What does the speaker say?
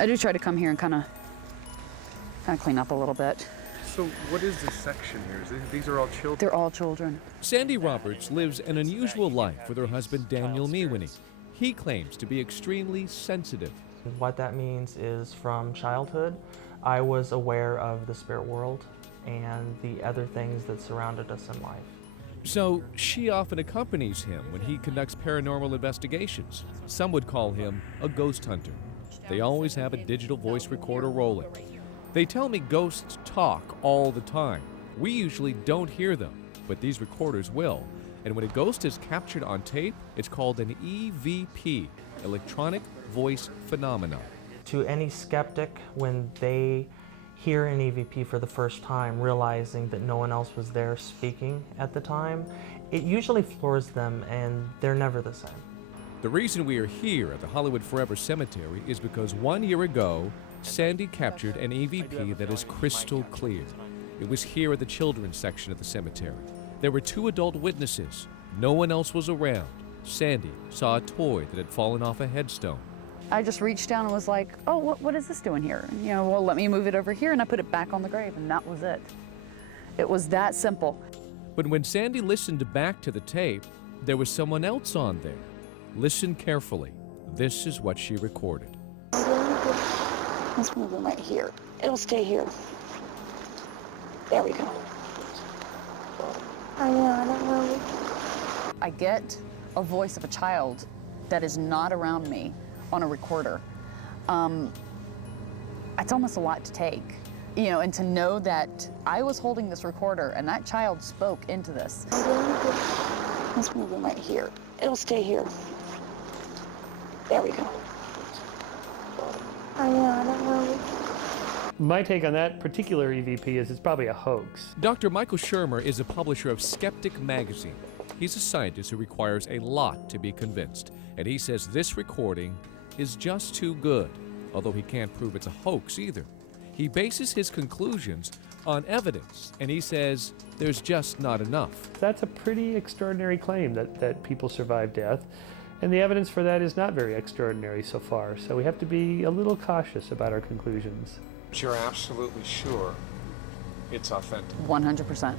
I do try to come here and kind of clean up a little bit. So what is this section here? These are all children? They're all children. Sandy Roberts lives an unusual life with her husband Daniel Mewini. He claims to be extremely sensitive. What that means is from childhood, I was aware of the spirit world and the other things that surrounded us in life. So she often accompanies him when he conducts paranormal investigations. Some would call him a ghost hunter. They always have a digital voice recorder rolling. They tell me ghosts talk all the time. We usually don't hear them, but these recorders will. And when a ghost is captured on tape, it's called an EVP, electronic voice phenomenon. To any skeptic, when they hear an EVP for the first time, realizing that no one else was there speaking at the time, it usually floors them and they're never the same. The reason we are here at the Hollywood Forever Cemetery is because 1 year ago, Sandy captured an EVP that is crystal clear. It was here at the children's section of the cemetery. There were 2 adult witnesses. No one else was around. Sandy saw a toy that had fallen off a headstone. I just reached down and was like, oh, what is this doing here? And, well, let me move it over here, and I put it back on the grave, and that was it. It was that simple. But when Sandy listened back to the tape, there was someone else on there. Listen carefully. This is what she recorded. Let's move it right here. It'll stay here. There we go. I get a voice of a child that is not around me on a recorder. It's almost a lot to take, and to know that I was holding this recorder and that child spoke into this. Let's move it right here. It'll stay here. There we go. My take on that particular EVP is it's probably a hoax. Dr. Michael Shermer is a publisher of Skeptic magazine. He's a scientist who requires a lot to be convinced, and he says this recording is just too good, although he can't prove it's a hoax either. He bases his conclusions on evidence, and he says there's just not enough. That's a pretty extraordinary claim that people survive death, and the evidence for that is not very extraordinary so far, so we have to be a little cautious about our conclusions. You're absolutely sure it's authentic? 100%.